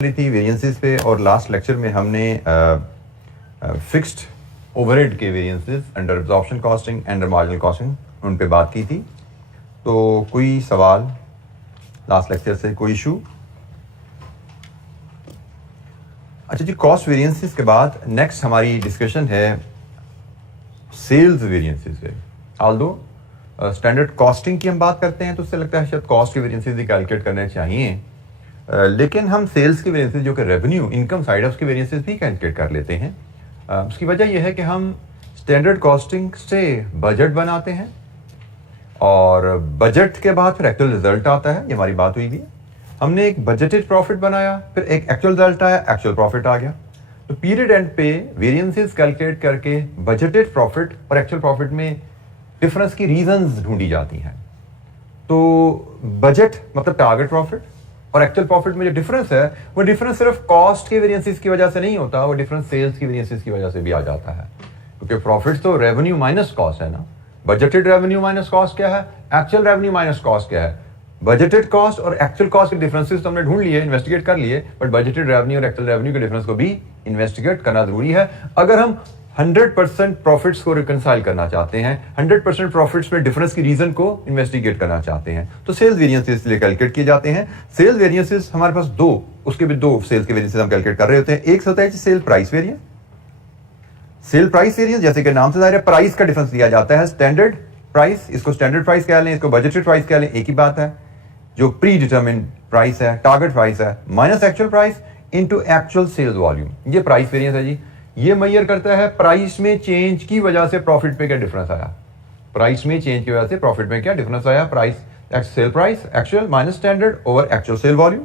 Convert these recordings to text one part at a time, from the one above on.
थी वेरिएंसेस पे, और लास्ट लेक्चर में हमने फिक्स्ड ओवरहेड के variances under absorption costing, under marginal costing, उन पे बात की थी। तो कोई सवाल लास्ट लेक्चर से, कोई इशू? अच्छा जी, कॉस्ट वेरिएंसेस के बाद नेक्स्ट हमारी डिस्कशन है सेल्स वेरिएंसेस पे। ऑल्दो स्टैंडर्ड कॉस्टिंग की हम बात करते हैं तो उससे लगता है शायद कॉस्ट के वेरिएंसेस भी कैलकुलेट करने चाहिए, लेकिन हम सेल्स के वेरिएंसेस जो कि रेवेन्यू इनकम साइड है उसके वेरिएंसेस भी कैलकुलेट कर लेते हैं। उसकी वजह यह है कि हम स्टैंडर्ड कॉस्टिंग से बजट बनाते हैं और बजट के बाद फिर एक्चुअल रिजल्ट आता है। ये हमारी बात हुई थी, हमने एक बजटेड प्रॉफिट बनाया, फिर एक एक्चुअल रिजल्ट आया, एक्चुअल प्रॉफिट आ गया। तो पीरियड एंड पे वेरिएंसेस कैलकुलेट करके बजटेड प्रॉफिट और एक्चुअल प्रॉफिट में डिफरेंस की रीजंस ढूंढी जाती हैं। तो बजट मतलब टारगेट प्रॉफिट और एक्चुअल प्रॉफिट में जो डिफरेंस है वो डिफरेंस सिर्फ कॉस्ट के वेरिएंसेस की वजह से नहीं होता, वो डिफरेंस सेल्स की वेरिएंसेस की वजह से भी आ जाता है, क्योंकि प्रॉफिट तो रेवेन्यू माइनस कॉस्ट है ना। बजटेड रेवेन्यू माइनस कॉस्ट क्या है, एक्चुअल रेवेन्यू माइनस कॉस्ट क्या है। बजटेड कॉस्ट और एक्चुअल कॉस्ट के डिफरेंसेस तो हमने ढूंढ लिए, इन्वेस्टिगेट कर लिए, बट बजटेड रेवेन्यू और एक्चुअल रेवेन्यू के डिफरेंस को भी इन्वेस्टिगेट करना जरूरी है अगर हम 100% प्रॉफिट्स को रिकंसाइल करना चाहते हैं, 100% प्रॉफिट्स में डिफरेंस की रीजन को इन्वेस्टिगेट करना चाहते हैं। तो सेल्स वेरिएंसेस इसलिए कैलकुलेट किए जाते हैं। सेल्स वेरिएंसेस हमारे पास उसके भी दो सेल्स के वेरिएंसेस हम कैलकुलेट कर रहे होते हैं। एक होता है sale price variance. Cell price variance जैसे कि नाम से जाहिर है प्राइस का डिफरेंस दिया जाता है। स्टैंडर्ड प्राइस, इसको स्टैंडर्ड प्राइस कह लें, इसको बजटेड प्राइस कह लें, एक ही बात है। जो प्री डिटरमिन्ड प्राइस है, टारगेट प्राइस है, minus actual price into actual sales volume, ये प्राइस वेरिएंस है जी। ये मेजर करता है प्राइस में चेंज की वजह से प्रॉफिट पे क्या डिफरेंस आया, प्राइस में चेंज की वजह से प्रॉफिट में क्या डिफरेंस आया। Price sale price actual minus standard over actual sale volume.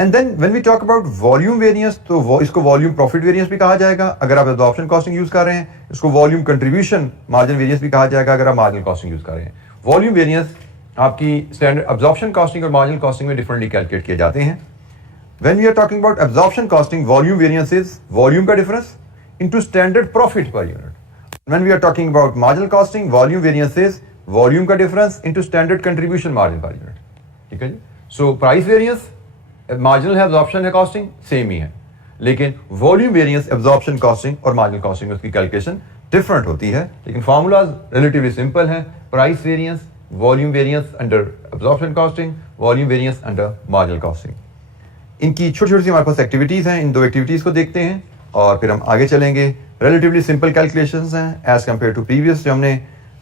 And then when we talk about volume variance, तो इसको वॉल्यूम प्रॉफिट वेरिएंस भी कहा जाएगा अगर आप एब्जॉर्प्शन कॉस्टिंग यूज कर रहे हैं। इसको वॉल्यूम कंट्रीब्यूशन मार्जिन वेरिएंस भी कहा जाएगा अगर आप मार्जिनल कॉस्टिंग यूज कर रहे हैं। वॉल्यूम वेरिएंस आपकी स्टैंडर्ड एब्जॉर्प्शन कॉस्टिंग और मार्जिनल कॉस्टिंग में डिफरेंटली कैलकुलेट किए जाते हैं। When we are talking about absorption costing, volume variance is volume का difference into standard profit per unit. When we are talking about marginal costing, volume variance is volume का difference into standard contribution margin per unit. ठीक है जी। So price variance marginal है, absorption है, costing same ही है, लेकिन volume variance absorption costing और marginal costing में उसकी calculation different होती है, लेकिन formulas relatively simple है। price variance, volume variance under absorption costing, volume variance under marginal costing। इनकी छोटी-छोटी हमारे पास एक्टिविटीज हैं, इन दो एक्टिविटीज को देखते हैं और फिर हम आगे चलेंगे। रिलेटिवली सिंपल कैलकुलेशंस हैं एज कंपेयर टू प्रीवियस जो हमने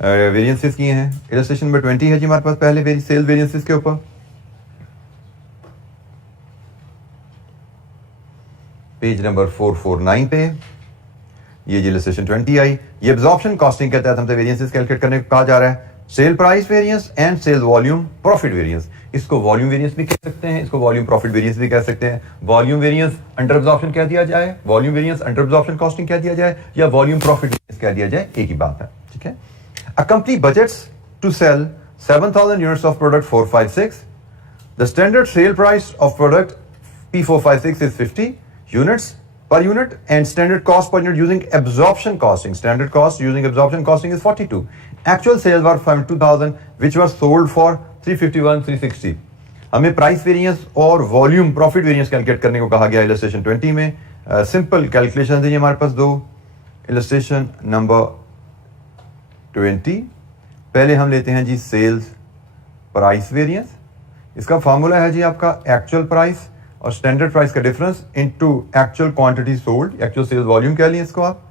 वेरिएंसेस किए हैं। इलस्ट्रेशन नंबर 20 है जी हमारे पास पहले सेल वेरिएंसेस के ऊपर। पेज नंबर 449 पे ये जी इलस्ट्रेशन 20 आई। ये एब्जॉर्प्शन कॉस्टिंग के तहत हमसे वेरिएंसेस कैलकुलेट करने को कहा जा रहा है। Sale price variance and sale volume profit variance, इसको वॉल्यूम वेरिएंस भी कह सकते हैं, इसको वॉल्यूम प्रॉफिट वेरिएंस भी कह सकते हैं। वॉल्यूम वेरिएंस अंडर एब्जॉर्प्शन कह दिया जाए, volume variance under absorption costing कह दिया जाए, या वॉल्यूम प्रॉफिट वेरिएंस कह दिया जाए, एक ही बात है। ठीक है। A company budgets to sell 7000 units of product 456। The standard sale price of product P456 is 50 units per unit and standard cost per unit using absorption costing. Standard cost using absorption costing is 42. Actual sales were 52,000 which were sold for 351, 360. हमें price variance और volume profit variance calculate करने को कहा गया illustration 20 में। Simple calculation है हमारे पास दो। इलस्ट्रेशन नंबर 20, पहले हम लेते हैं जी सेल्स प्राइस वेरिएंस। इसका फॉर्मूला है जी आपका एक्चुअल प्राइस और स्टैंडर्ड प्राइस का difference into actual quantity sold, actual sales volume कह लिया इसको आप।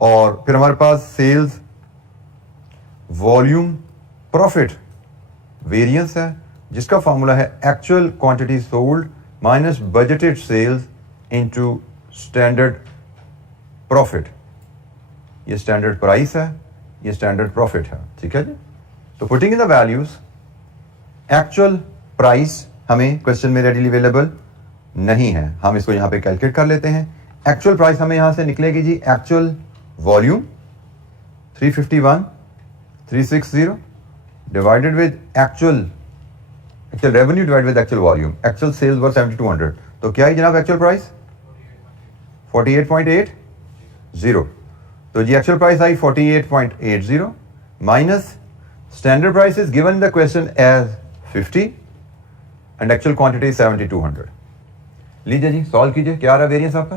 और फिर हमारे पास सेल्स वॉल्यूम प्रॉफिट वेरिएंस है जिसका फॉर्मूला है actual quantity sold minus budgeted sales into standard profit. ये स्टैंडर्ड प्राइस है, ये स्टैंडर्ड प्रॉफिट है। ठीक है जी। तो putting in the values, actual price हमें क्वेश्चन में रेडीली अवेलेबल नहीं है, हम इसको यहां पे कैलकुलेट कर लेते हैं। एक्चुअल प्राइस हमें यहां से निकलेगी जी actual volume 351 360 divided with actual revenue divided with actual volume. Actual sales were 7200, तो क्या है जनाब एक्चुअल प्राइस 48.80। तो जी actual price I 48.80 minus standard price is given in the question as 50 and actual quantity is 7200. लीजिए जी solve कीजिए, क्या आ रहा है वेरिएंस आपका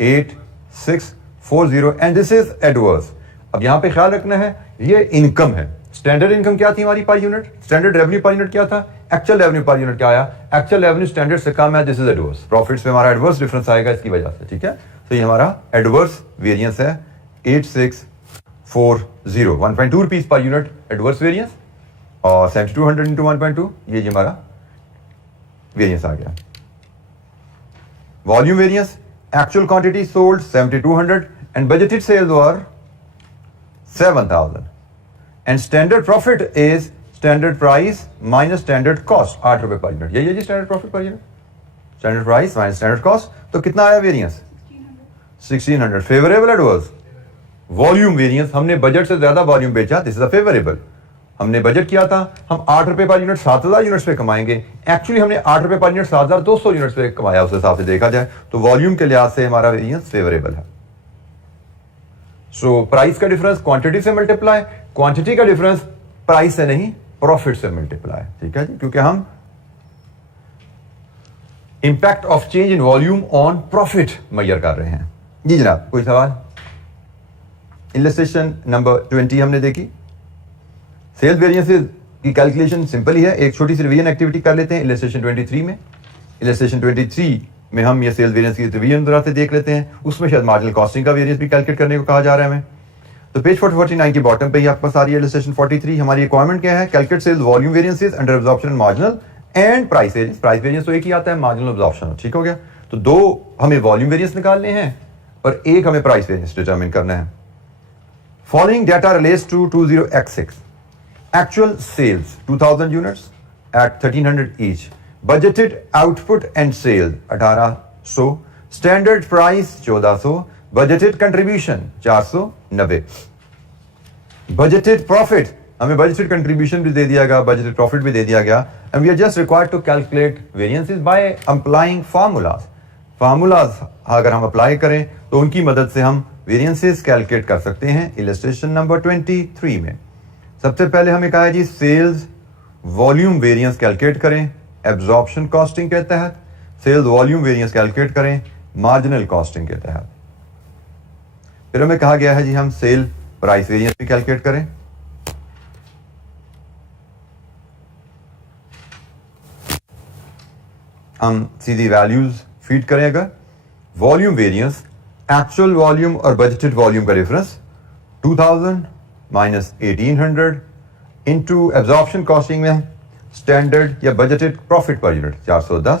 8640 एंड दिस इज एडवर्स। अब यहां पे ख्याल रखना है ये इनकम है, स्टैंडर्ड इनकम क्या थी हमारी पर यूनिट, स्टैंडर्ड रेवेन्यू पर यूनिट क्या था, एक्चुअल रेवेन्यू पर यूनिट क्या आया, एक्चुअल रेवेन्यू स्टैंडर्ड से कम है, दिस इज एडवर्स। प्रॉफिट्स में हमारा एडवर्स डिफरेंस आएगा इसकी वजह से, ठीक है। तो ये हमारा एडवर्स वेरिएंस है 8640, 1.2 rupees per unit adverse variance, और 7200 इंटू 1.2 ये जी हमारा वेरिएंस आ गया। Volume variance, actual quantity sold 7200 and budgeted sales were 7000 and standard profit is standard price minus standard cost, 8 रुपए पर यूनिट, यही है जी standard profit per unit, standard price minus standard cost. तो कितना आया variance 1600, favourable adverse. Volume variance, हमने budget से ज्यादा वॉल्यूम बेचा, दिस इज अ फेवरेबल। हमने बजट किया था हम 8 रुपए पर यूनिट 7000 यूनिट्स पे कमाएंगे, एक्चुअली हमने 8 रुपए पर यूनिट 7200 यूनिट्स पे कमाया, उस हिसाब से देखा जाए तो वॉल्यूम के लिहाज से हमारा वेरिएंस फेवरेबल है। सो प्राइस का डिफरेंस क्वांटिटी से मल्टीप्लाई, क्वांटिटी का डिफरेंस प्राइस से नहीं प्रॉफिट से मल्टीप्लाई, ठीक है जी, क्योंकि हम impact of change in volume on profit measure कर रहे हैं। जी जनाब, कोई सवाल? इलस्ट्रेशन नंबर 20 हमने देखी। सेल्स वेरिएंसेस की कैलकुलेशन सिंपल ही है, एक छोटी सी रिवीजन एक्टिविटी कर लेते हैं इलस्ट्रेशन 23 में। इलस्ट्रेशन 23 में हम ये सेल्स वेरिएंस की रिवीजन जरा से देख लेते हैं, उसमें शायद मार्जिनल कॉस्टिंग का वेरिएंस भी कैलकुलेट करने को कहा जा रहा है हमें। तो पेज 49 की बॉटम पे ही आपके पास आ रही है इलस्ट्रेशन 43। हमारी रिक्वायरमेंट क्या है, calculate sales volume variances under absorption marginal and price variance. Price variance तो एक ही आता है, मार्जिनल एब्जॉर्प्शन, ठीक हो गया। तो दो हमें वॉल्यूम वेरिएंस निकालने हैं और एक हमें प्राइस वेरिएंस डिटरमिन करना है। Following data relates to 20x6 actual sales 2000 units at 1300 each, budgeted output and sale 1800, standard price 1400, budgeted contribution 490, budgeted profit हमें budgeted contribution भी दे दिया गया, budgeted profit भी दे दिया गया, and we are just required to calculate variances by applying formulas। formulas अगर हम apply करें तो उनकी मदद से हम variances कैलकुलेट कर सकते हैं। इलस्ट्रेशन नंबर 23 में सबसे पहले हमें कहा है जी सेल्स वॉल्यूम वेरिएंस कैलकुलेट करें एब्जॉर्प्शन कॉस्टिंग के तहत, सेल्स वॉल्यूम वेरिएंस कैलकुलेट करें मार्जिनल कॉस्टिंग के तहत। फिर हमें कहा गया है जी हम सेल प्राइस वेरिएंस भी कैलकुलेट करें। हम सीधी वैल्यूज फीड करें, अगर वॉल्यूम वेरिएंस एक्चुअल वॉल्यूम और बजटेड वॉल्यूम का difference 2000 minus 1800 into absorption costing में स्टैंडर्ड या बजटेड प्रॉफिट पर यूनिट 410,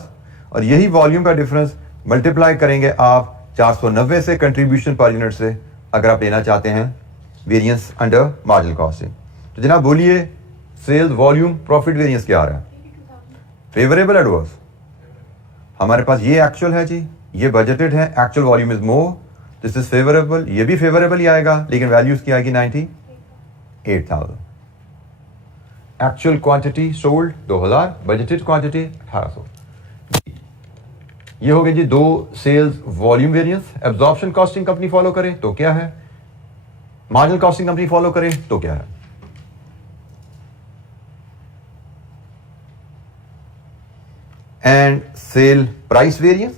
और यही वॉल्यूम का डिफरेंस मल्टीप्लाई करेंगे आप 490 से कंट्रीब्यूशन पर यूनिट से, अगर आप लेना चाहते हैं वेरिएंस अंडर मार्जिनल कॉस्टिंग। तो जनाब बोलिए सेल्स वॉल्यूम प्रॉफिट वेरिएंस क्या आ रहा है, फेवरेबल एडवर्स? हमारे पास ये एक्चुअल है जी, ये बजटेड है, actual volume is more, this is favourable, ये भी फेवरेबल ही आएगा, लेकिन वैल्यूज की आएगी 98,000। Actual quantity sold 2000, budgeted quantity 1800। ये हो गए जी दो sales volume variance. Absorption costing company follow करे तो क्या है, मार्जिनल कॉस्टिंग कंपनी फॉलो करे तो क्या है। And cell price variance,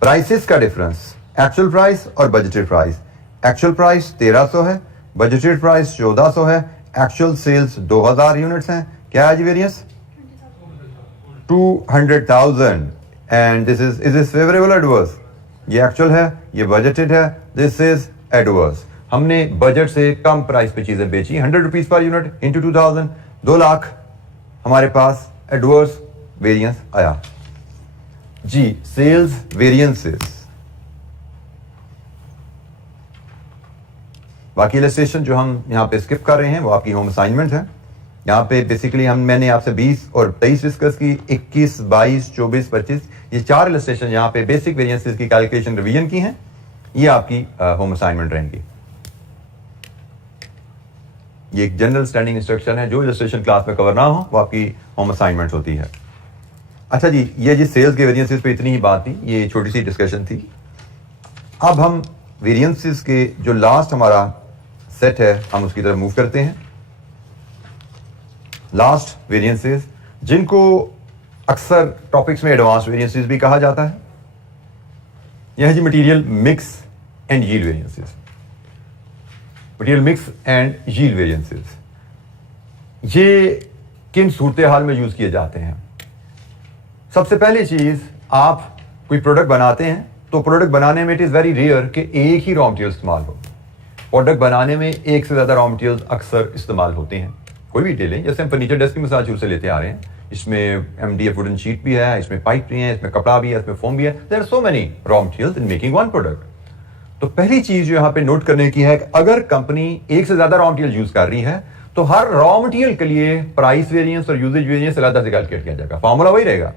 prices का डिफरेंस एक्चुअल प्राइस और बजटेड प्राइस। एक्चुअल प्राइस 1300 है, बजटेड प्राइस 1400 है, एक्चुअल सेल्स 2000 यूनिट्स हैं, क्या है जी variance 200,000। And this is favourable adverse? ये एक्चुअल है, ये बजटेड है, दिस इज एडवर्स। हमने बजट से कम प्राइस पे चीजें बेची, 100 rupees per unit into 2000, 2 lakh हमारे पास एडवर्स वेरिएंस आया जी। सेल्स वेरिएंसेस, बाकी इलस्ट्रेशन जो हम यहाँ पे स्किप कर रहे हैं वो आपकी होम असाइनमेंट है। यहाँ पे बेसिकली मैंने आपसे 20 और 23 डिस्कस की, 21, 22, 24, 25 ये 4 इलस्ट्रेशन यहाँ पे बेसिक वेरिएंसेस की कैलकुलेशन रिवीजन की हैं, ये आपकी होम असाइनमेंट रहेंगी। ये एक जनरल स्टैंडिंग इंस्ट्रक्शन है, जो इलस्ट्रेशन क्लास में कवर ना हो वो आपकी होम असाइनमेंट होती है। अच्छा जी, ये जी सेल्स के वेरिएंसेस पे इतनी ही बात थी, ये छोटी सी डिस्कशन थी। अब हम वेरिएंसेस के जो लास्ट हमारा सेट है हम उसकी तरफ मूव करते हैं। लास्ट वेरिएंसेस जिनको अक्सर टॉपिक्स में एडवांस वेरिएंसेस भी कहा जाता है। यह है जी material mix and yield variances. Material mix and yield variances ये किन सूरत हाल में यूज किए जाते हैं? सबसे पहली चीज, आप कोई प्रोडक्ट बनाते हैं तो प्रोडक्ट बनाने में इट इज वेरी रेयर कि एक ही रॉ मटेरियल इस्तेमाल हो। प्रोडक्ट बनाने में एक से ज्यादा रॉ मटेरियल अक्सर इस्तेमाल होते हैं। कोई भी ले लें, जैसे हम फर्नीचर डेस्क की मिसाल शुरू से लेते आ रहे हैं, इसमें MDF वुडन शीट भी है, इसमें पाइप भी है, इसमें कपड़ा भी है, इसमें फोम भी है। There are so many raw materials in making one product. तो पहली चीज जो यहां पे नोट करने की है कि अगर कंपनी एक से ज्यादा रॉ मटेरियल यूज कर रही है तो हर रॉ मटेरियल के लिए प्राइस वेरिएंस और यूजेज वेरिएंस अलग से कैलकुलेट किया जाएगा। फॉर्मूला वही रहेगा,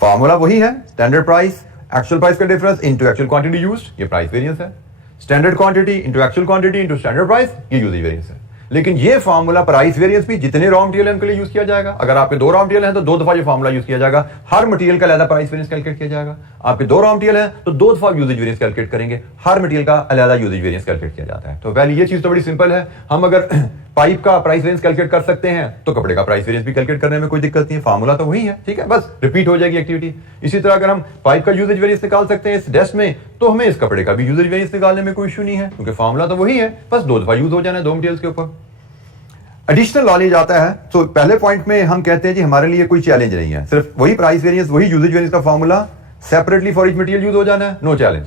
फॉर्मूला वही है, स्टैंडर्ड प्राइस एक्चुअल प्राइस का difference into actual quantity used, ये प्राइस वेरिएंस है। Standard quantity into actual quantity into standard price, ये यूजेज वेरिएंस है। लेकिन ये फॉर्मूला प्राइस वेरिएंस भी जितने रॉ मटेरियल है उनके लिए यूज किया जाएगा। अगर आपके 2 रॉ मटेरियल है तो 2 दफा ये फॉर्मूला यूज किया जाएगा। हर मटेरियल का अलग प्राइस वेरिएंस कैलकुलेट किया जाएगा। आपके 2 रॉ मटेरियल है तो 2 दफा यूजेज वेरिएंस कैलकुलेट करेंगे। हर मटेरियल का अलग यूजेज वेरिएंस कैलकुलेट किया जाता है। तो पहले ये चीज तो बड़ी सिंपल है। हम अगर पाइप का प्राइस वेरिएंस कैलकुलेट कर सकते हैं तो कपड़े का प्राइस वेरिएंस भी कैलकुलेट करने में कोई दिक्कत नहीं है। फॉर्मूला तो वही है, ठीक है, बस रिपीट हो जाएगी एक्टिविटी। इसी तरह अगर हम पाइप का यूजेज वेरिएंस निकाल सकते हैं इस डेस्क में तो हमें इस कपड़े का भी यूजेज वेरिएंस निकालने में कोई इशू नहीं है, क्योंकि फॉर्मूला तो वही है, बस 2 दफा यूज हो जाना है 2 मटेरियल्स के ऊपर। एडिशनल नॉलेज आता है तो पहले पॉइंट में हम कहते हैं जी हमारे लिए कोई चैलेंज नहीं है, सिर्फ वही प्राइस वेरिएंस वही यूजेज वेरिएंस का formula separately for each material use हो जाना है, नो चैलेंज।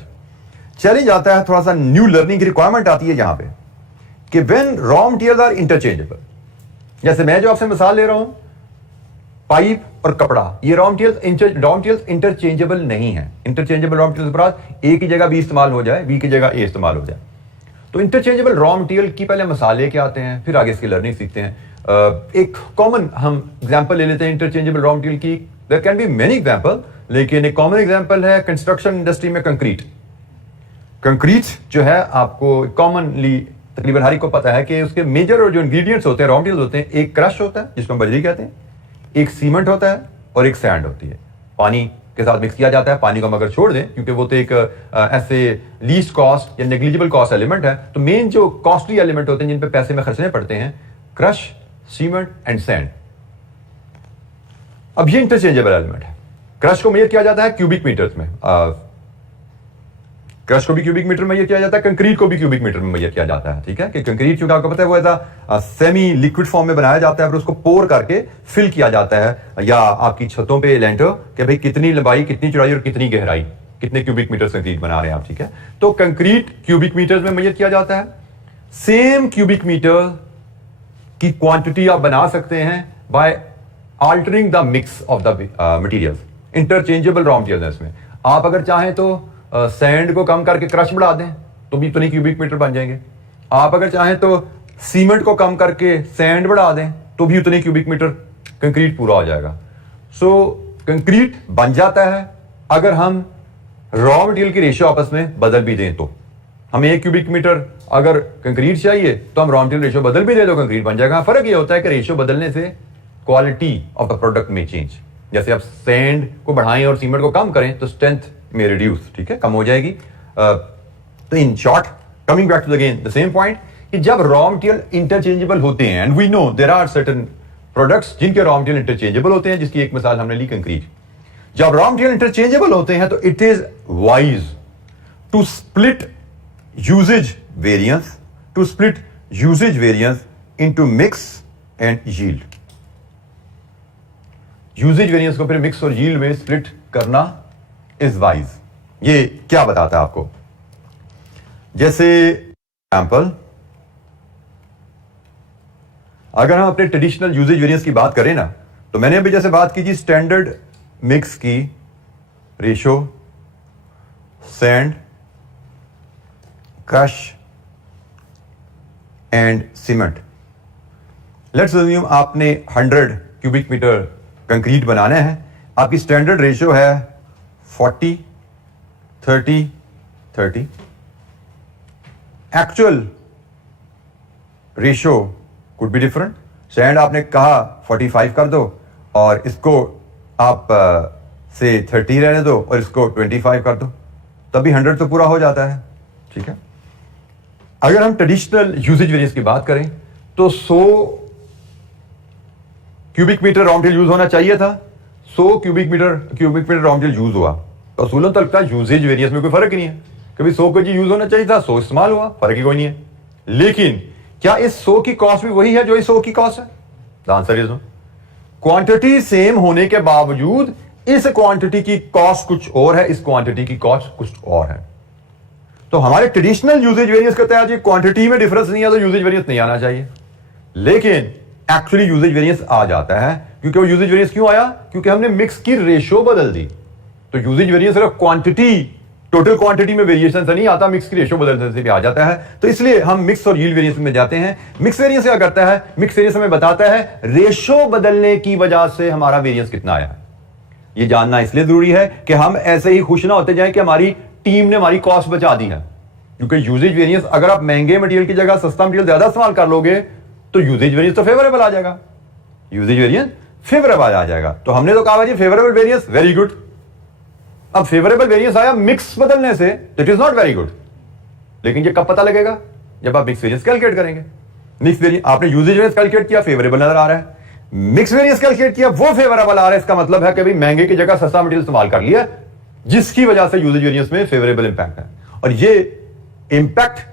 चैलेंज आता है, थोड़ा सा न्यू लर्निंग की रिक्वायरमेंट आती है यहां पे कि when raw materials are interchangeable. जैसे मैं जो आपसे मिसाल ले रहा हूं, पाइप और कपड़ा, ये रॉ मटेरियल्स इंटरचेंजेबल नहीं है। इंटरचेंजेबल रॉ मटेरियल्स पर एक ही जगह बी इस्तेमाल हो जाए, बी की जगह ए इस्तेमाल हो जाए। तो इंटरचेंजेबल रॉ मटेरियल की पहले मसाले क्या आते हैं, फिर आगे इसकी लर्निंग सीखते हैं। एक कॉमन हम एग्जांपल ले लेते हैं इंटरचेंजेबल रॉ मटेरियल की। There can be many example, लेकिन एक कॉमन एग्जांपल है कंस्ट्रक्शन इंडस्ट्री में कंक्रीट। कंक्रीट जो है आपको कॉमनली तकरीबन हर एक को पता है कि उसके मेजर और जो इंग्रेडिएंट्स होते हैं, रॉ मटेरियल होते हैं, एक क्रश होता है जिसको हम बजरी कहते हैं, एक सीमेंट होता है और एक सैंड होती है। पानी के साथ मिक्स किया जाता है। पानी को हम अगर छोड़ दें, क्योंकि वो तो एक ऐसे लीस्ट कॉस्ट या नेग्लिजिबल कॉस्ट एलिमेंट है, तो मेन जो कॉस्टली एलिमेंट होते हैं जिन पे पैसे में खर्चने पड़ते हैं, क्रश, सीमेंट एंड सैंड। अब ये इंटरचेंजेबल एलिमेंट है। क्रश को मेजर किया जाता है क्यूबिक मीटर्स में, क्रश को भी क्यूबिक मीटर में मेजर किया जाता है, कंक्रीट को भी क्यूबिक मीटर में मेजर किया जाता है। ठीक है, कि कंक्रीट क्योंकि आपको पता है वो ऐसा सेमी लिक्विड फॉर्म में बनाया जाता है, फिर उसको पोर करके फिल किया जाता है, या आपकी छतों पे लेंटर कि भाई कितनी लंबाई, कितनी चौड़ाई और कितनी गहराई, कितने क्यूबिक मीटर कंक्रीट बना रहे हैं आप। ठीक है, तो कंक्रीट क्यूबिक मीटर में मेजर किया जाता है। सेम क्यूबिक मीटर की क्वांटिटी आप बना सकते हैं by altering the mix of the materials, interchangeable raw material इसमें। आप अगर चाहें तो सैंड को कम करके क्रश बढ़ा दें तो भी इतने क्यूबिक मीटर बन जाएंगे। आप अगर चाहें तो सीमेंट को कम करके सैंड बढ़ा दें तो भी उतने क्यूबिक मीटर कंक्रीट पूरा हो जाएगा। सो कंक्रीट बन जाता है अगर हम रॉ मटेरियल की रेशियो आपस में बदल भी दें। तो हमें 1 क्यूबिक मीटर अगर कंक्रीट चाहिए तो हम रॉ मटेरियल रेशियो बदल भी दें तो कंक्रीट बन जाएगा। फर्क ये होता है कि रेशियो बदलने से क्वालिटी ऑफ द प्रोडक्ट में चेंज। जैसे आप सैंड को बढ़ाएं और सीमेंट को कम करें तो स्ट्रेंथ में रिड्यूस, ठीक है, कम हो जाएगी। तो in short, coming back to again the same point, कि जब रॉ मटेरियल इंटरचेंजेबल होते हैं, and we know there are certain products जिनके रॉ मटेरियल इंटरचेंजेबल होते हैं, जिसकी एक मिसाल हमने ली कंक्रीट। जब रॉ मटेरियल इंटरचेंजेबल होते हैं तो it is wise to split usage variance into mix and yield. Usage variance को फिर मिक्स और यील्ड में स्प्लिट करना इज वाइज। ये क्या बताता है आपको? जैसे एग्जांपल, अगर हम अपने ट्रेडिशनल यूसेज वेरिएंस की बात करें ना, तो मैंने अभी जैसे बात की थी स्टैंडर्ड मिक्स की ratio, sand, crush and cement. Let's assume आपने 100 क्यूबिक मीटर कंक्रीट बनाना है। आपकी स्टैंडर्ड रेशियो है 40, 30, 30। Actual ratio could be different. Sand आपने कहा 45 कर दो और इसको आप से 30 रहने दो और इसको 25 कर दो, तभी 100 तो पूरा हो जाता है। ठीक है, अगर हम ट्रेडिशनल यूसेज वेरिएंस की बात करें तो 100 cubic metre raw material use होना चाहिए था, 100 cubic metre raw material use हुआ, तो असूलन तो लगता है यूजेज वेरियंस में कोई फर्क नहीं है, कभी 100 kg यूज होना चाहिए था, 100 इस्तेमाल हुआ, फर्क ही कोई नहीं है। लेकिन क्या इस 100 की कॉस्ट भी वही है जो इस 100 की कॉस्ट है? The answer is no. Quantity same होने के बावजूद इस क्वांटिटी की कॉस्ट कुछ और है, इस क्वांटिटी की कॉस्ट कुछ और है। तो हमारे ट्रेडिशनल यूजेज वेरियंस कहते हैं जी क्वांटिटी में डिफरेंस नहीं है तो यूजेज वेरियंस नहीं आना चाहिए, लेकिन एक्चुअली यूजेज वेरियंस आ जाता है। क्योंकि वो यूजेज वेरियंस क्यों आया? क्योंकि हमने मिक्स की रेशियो बदल दी। तो यूजेज वेरियंस सिर्फ क्वांटिटी, टोटल क्वांटिटी में वेरिएशन से नहीं आता, मिक्स की रेशियो बदलने से भी आ जाता है। तो इसलिए हम मिक्स और यील्ड वेरिएंस में जाते हैं। मिक्स वेरिएंस क्या करता है? मिक्स वेरिएंस हमें बताता है रेशियो बदलने की वजह से हमारा वेरिएंस कितना आया। यह जानना इसलिए जरूरी है कि हम ऐसे ही खुश ना होते जाएं कि हमारी टीम ने हमारी कॉस्ट बचा दी है। क्योंकि यूजेज वेरिएंस, अगर आप महंगे मटेरियल की जगह सस्ता मटेरियल ज्यादा इस्तेमाल कर लोगे तो यूजेज वेरिएंस तो फेवरेबल आ जाएगा, यूजेज वेरिएंस फेवरेबल आ जाएगा। तो हमने तो कहा जी फेवरेबल वेरिएंस, वेरी गुड। अब फेवरेबल वेरिएंस आया मिक्स बदलने से, it is not very good. लेकिन ये कब पता लगेगा? जब आप मिक्स वेरिएंस कैलकुलेट करेंगे। मिक्स वेरिएंस, आपने यूजेज वेरिएंस कैलकुलेट किया, फेवरेबल नजर आ रहा है। मिक्स वेरिएंस कैलकुलेट किया, वो फेवरेबल आ रहा है। इसका मतलब है कि भाई महंगे की जगह सस्ता मटेरियल इस्तेमाल कर लिया, जिसकी वजह से यूजेज वेरिएंस में फेवरेबल इंपैक्ट है। और ये इंपैक्ट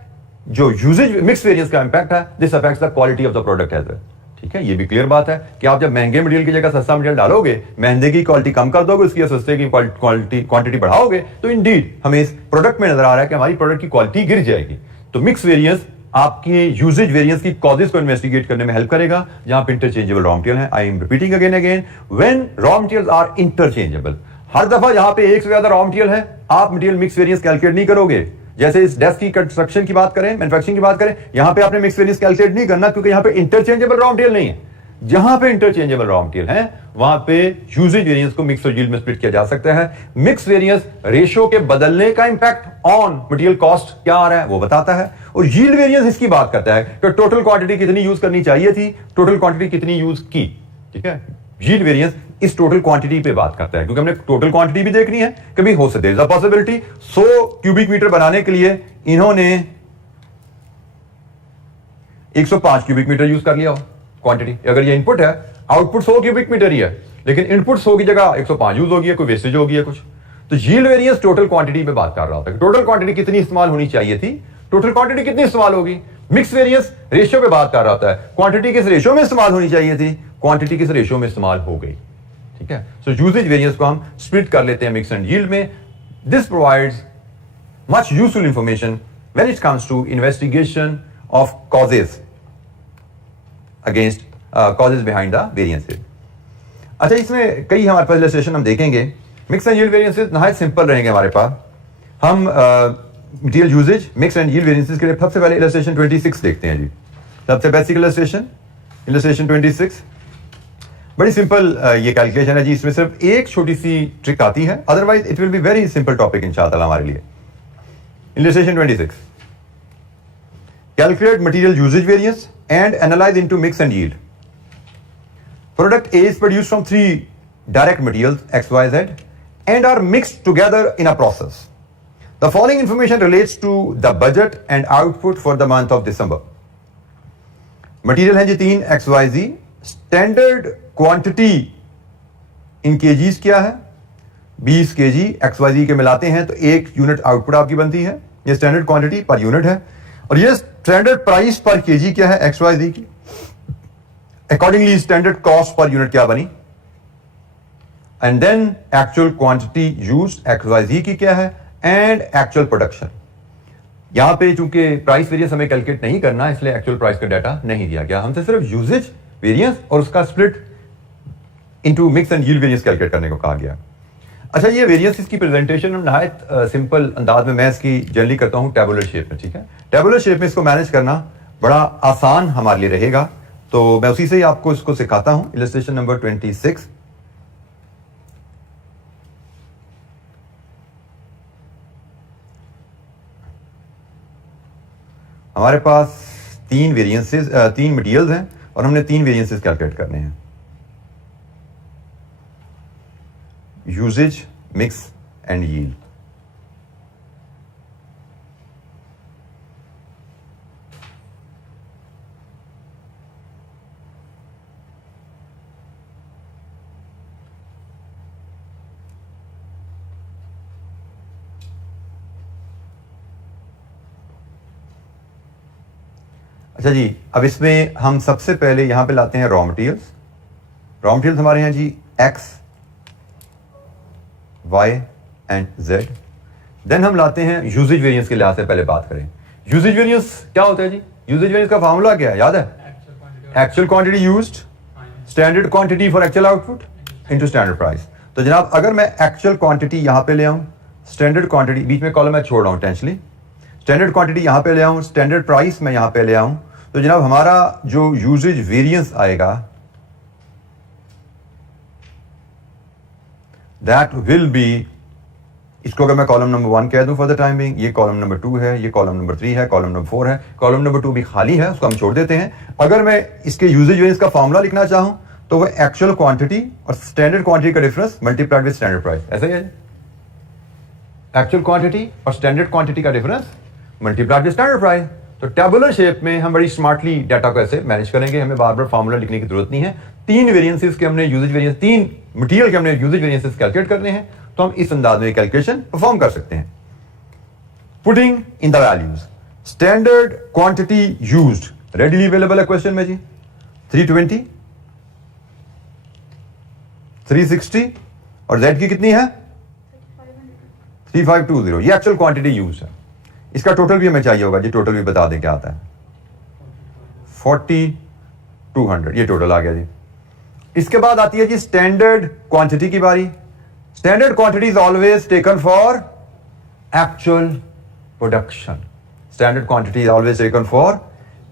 जो यूजेज मिक्स वेरिएंस का इंपैक्ट है, this affects the quality of the product as well. ठीक है, ये भी क्लियर बात है कि आप जब महंगे मटेरियल की जगह सस्ता मटेरियल डालोगे, महंगे की क्वालिटी कम कर दोगे, उसकी सस्ते की क्वांटिटी बढ़ाओगे, तो इंडीड हमें इस प्रोडक्ट में नजर आ रहा है कि हमारी प्रोडक्ट की क्वालिटी गिर जाएगी। तो मिक्स वेरिएंस आपकी यूजेज वेरिएंस की कॉजेस को इन्वेस्टिगेट करने में हेल्प करेगा। जहां पे इंटरचेंजेबल रॉ मटेरियल है, I am repeating again when raw materials are interchangeable. हर दफा जहां पे एक से ज्यादा रॉ मटेरियल है, आप मटेरियल मिक्स वेरिएंस कैलकुलेट नहीं करोगे। जैसे इस डेस्क की कंस्ट्रक्शन की बात करें, मैन्युफैक्चरिंग की बात करें, यहां पे आपने मिक्स वेरिएंस कैलकुलेट नहीं करना, क्योंकि यहां पे इंटरचेंजेबल रॉ मटेरियल नहीं है। जहां पे इंटरचेंजेबल रॉ मटेरियल है, वहां पे यूजेज वेरिएंस को मिक्स और यील्ड में स्प्लिट किया जा सकता है। मिक्स वेरिएंस रेशियो के बदलने का इंपैक्ट ऑन मटेरियल कॉस्ट क्या आ रहा है वो बताता है, और यील्ड वेरिएंस इसकी बात करता है कि टोटल क्वांटिटी कितनी यूज करनी चाहिए थी, टोटल क्वांटिटी कितनी यूज की। ठीक है, यील्ड वेरिएंस इस टोटल क्वांटिटी पे बात करता है, क्योंकि हमने टोटल क्वांटिटी भी देखनी है। कभी हो सकता है पॉसिबिलिटी 100 क्यूबिक मीटर बनाने के लिए इन्होंने 105 क्यूबिक मीटर यूज कर लिया हो क्वांटिटी। अगर ये इनपुट है, आउटपुट 100 क्यूबिक मीटर ही है, लेकिन इनपुट 100 की जगह 105 यूज हो गया, कोई वेस्टेज हो गया कुछ। तो यील्ड वेरिएंस टोटल क्वांटिटी पे बात कर रहा होता है, टोटल क्वांटिटी कितनी इस्तेमाल होनी चाहिए थी, टोटल क्वांटिटी कितनी इस्तेमाल होगी। मिक्स वेरिएंस रेशियो पे बात कर रहा होता है, क्वांटिटी किस रेशियो में इस्तेमाल होनी चाहिए थी, क्वांटिटी किस रेशियो में इस्तेमाल हो गई। ठीक है, सो यूजेज वेरिएंस को हम स्प्लिट कर लेते हैं मिक्स एंड यील्ड में। This provides much useful information when it comes to investigation of causes against causes behind the variances. अच्छा, इसमें कई हमारे पास इलस्ट्रेशन हम देखेंगे। मिक्स एंड यील्ड वेरिएंसेस नहायत सिंपल रहेंगे हमारे पास। हम material usage, mix and yield variances के लिए सबसे पहले इलस्ट्रेशन 26 देखते हैं जी। सबसे बेसिक इलस्ट्रेशन 26। बड़ी सिंपल ये कैलकुलेशन है जी। इसमें सिर्फ एक छोटी सी ट्रिक आती है, otherwise it will be very simple topic इंशाअल्लाह हमारे लिए। Illustration 26, calculate material usage variance and analyze into mix and yield. Product A is produced from 3 direct materials X, Y, Z and are mixed together in a process. The following information relates to the budget and output for the month of December. Material है जी 3 X, Y, Z. Standard quantity in kgs क्या है? 20 kg X, Y, Z के मिलाते हैं तो 1 unit output आपकी बनती है। ये स्टैंडर्ड क्वांटिटी पर यूनिट है। और ये स्टैंडर्ड प्राइस पर केजी क्या है एक्स वाई जी की। Accordingly standard cost per unit क्या बनी, and then actual quantity used X Y Z की क्या है, एंड एक्चुअल प्रोडक्शन। यहां पे चूंकि प्राइस वेरिएंस हमें कैलकुलेट नहीं करना, इसलिए एक्चुअल प्राइस का डाटा नहीं दिया गया। हमसे सिर्फ यूजेज वेरिएंस और उसका split into mix and yield variance calculate करने को कहा गया। अच्छा, ये वेरिएंस की प्रेजेंटेशन हम नहायत सिंपल अंदाज में मैं इसकी जनरली करता हूं टेबुलर शेप में। ठीक है, टेबुलर शेप में इसको मैनेज करना बड़ा आसान हमारे लिए रहेगा, तो मैं उसी से ही आपको इसको सिखाता हूं। इलस्ट्रेशन नंबर 26, हमारे पास 3 वेरिएंसेस, 3 मटेरियल्स हैं और हमने 3 वेरिएंसेस कैलकुलेट करने हैं, यूजेज, मिक्स एंड यील्ड। अच्छा जी, अब इसमें हम सबसे पहले यहां पे लाते हैं रॉ मटेरियल्स। रॉ मटेरियल्स हमारे हैं जी X, Y and Z. Then हम लाते हैं यूजेज वेरिएंस के लिहाज से पहले बात करें। यूजेज वेरिएंस क्या होता है जी? यूजेज वेरिएंस का फार्मूला क्या है, याद है? Actual quantity used, standard quantity for actual output into standard price. तो जनाब अगर मैं एक्चुअल क्वांटिटी यहां पे ले आऊं, स्टैंडर्ड क्वांटिटी बीच में कॉलम मैं छोड़ रहा हूं टेंशनली, स्टैंडर्ड क्वांटिटी यहां पे ले आऊं, स्टैंडर्ड प्राइस मैं यहां पे ले आऊं, तो जनाब हमारा जो यूजेज वेरिएंस आएगा दैट विल बी, इसको अगर मैं कॉलम नंबर 1 कह दूं फॉर द टाइम बिंग, ये कॉलम नंबर 2 है, ये कॉलम नंबर 3 है, कॉलम नंबर 4 है, कॉलम नंबर 2 भी खाली है, उसको हम छोड़ देते हैं। अगर मैं इसके यूजेज वेरिएंस का फॉर्मूला लिखना चाहूं तो वो एक्चुअल क्वांटिटी और स्टैंडर्ड क्वांटिटी का difference multiplied with standard price, ऐसा ही है। एक्चुअल क्वांटिटी और स्टैंडर्ड क्वांटिटी का difference multiplied with standard price. तो टेबुलर शेप में हम बड़ी स्मार्टली डाटा को ऐसे मैनेज करेंगे, हमें बार बार फॉर्मूला लिखने की जरूरत नहीं है। 3 वेरिएंसेस के हमने यूजेज वेरिएंस, 3 मटेरियल के हमने यूजेज वेरिएंसेस कैलकुलेट करने हैं, तो हम इस अंदाज में कैलकुलेशन परफॉर्म कर सकते हैं। Putting in the values, standard quantity used readily available है क्वेश्चन में जी 320, 360 और Z की कितनी है 3520। ये एक्चुअल क्वांटिटी यूज है। इसका टोटल भी हमें चाहिए होगा जी, टोटल भी बता दें क्या आता है 4200, ये टोटल आ गया जी। इसके बाद आती है जी स्टैंडर्ड क्वांटिटी की बारी। Standard quantity is always taken for actual production. Standard quantity is always taken for